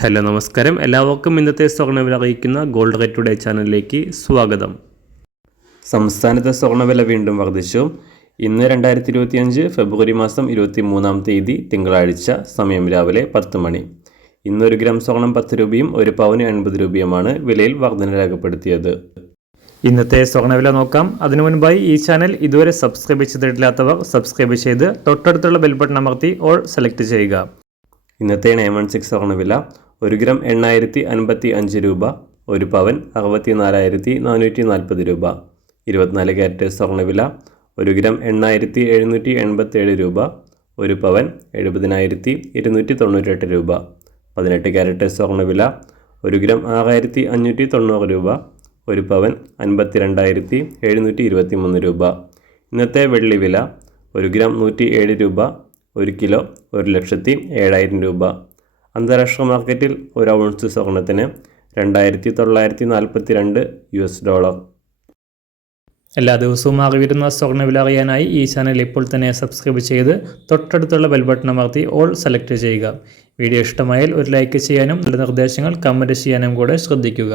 Hello നമസ്കാരം, എല്ലാവർക്കും ഇന്നത്തെ സ്വർണ്ണവില അറിയിക്കുന്ന ഗോൾഡ് റേറ്റ് ടുഡേ ചാനലിലേക്ക് സ്വാഗതം. സംസ്ഥാനത്തെ സ്വർണ്ണവില വീണ്ടും വർദ്ധിച്ചു. ഇന്ന് 2025 ഫെബ്രുവരി മാസം 23-ാം തീയതി തിങ്കളാഴ്ച, സമയം രാവിലെ 10 മണി. ഇന്ന് 1 ഗ്രാം സ്വർണം 10 രൂപയും 1 പവന് 80 രൂപയുമാണ് വിലയിൽ വർധന രേഖപ്പെടുത്തിയത്. ഇന്നത്തെ സ്വർണ്ണവില നോക്കാം. അതിനു മുൻപായി ഈ ചാനൽ ഇതുവരെ സബ്സ്ക്രൈബ് ചെയ്തിട്ടില്ലാത്തവർ സബ്സ്ക്രൈബ് ചെയ്ത് തൊട്ടടുത്തുള്ള ബെൽ ബട്ടൺ അമർത്തി ഓൾ സെലക്ട് ചെയ്യുക. ഇന്നത്തെ 916 സ്വർണ്ണവില 1 ഗ്രാം 8055 രൂപ, 1 പവൻ 64,440 രൂപ. 24 ക്യാരറ്റ് സ്വർണ്ണവില 1 ഗ്രാം 8787 രൂപ, 1 പവൻ 70,298 രൂപ. 18 ക്യാരറ്റ് സ്വർണ്ണവില 1 ഗ്രാം 6590 രൂപ, 1 പവൻ 52,723 രൂപ. ഇന്നത്തെ വെള്ളി വില 1 ഗ്രാം 107 രൂപ, 1 കിലോ 1,07,000 രൂപ. അന്താരാഷ്ട്ര മാർക്കറ്റിൽ 1 ഔൺസ് സ്വർണത്തിന് $2,942. എല്ലാ ദിവസവും അറിവിരുന്ന സ്വർണ്ണവില അറിയാനായി ഈ ചാനൽ ഇപ്പോൾ തന്നെ സബ്സ്ക്രൈബ് ചെയ്ത് തൊട്ടടുത്തുള്ള ബെൽ ബട്ടൺ അമർത്തി ഓൾ സെലക്ട് ചെയ്യുക. വീഡിയോ ഇഷ്ടമായാൽ ഒരു ലൈക്ക് ചെയ്യാനും നല്ല നിർദ്ദേശങ്ങൾ കമൻറ്റ് ചെയ്യാനും കൂടെ ശ്രദ്ധിക്കുക.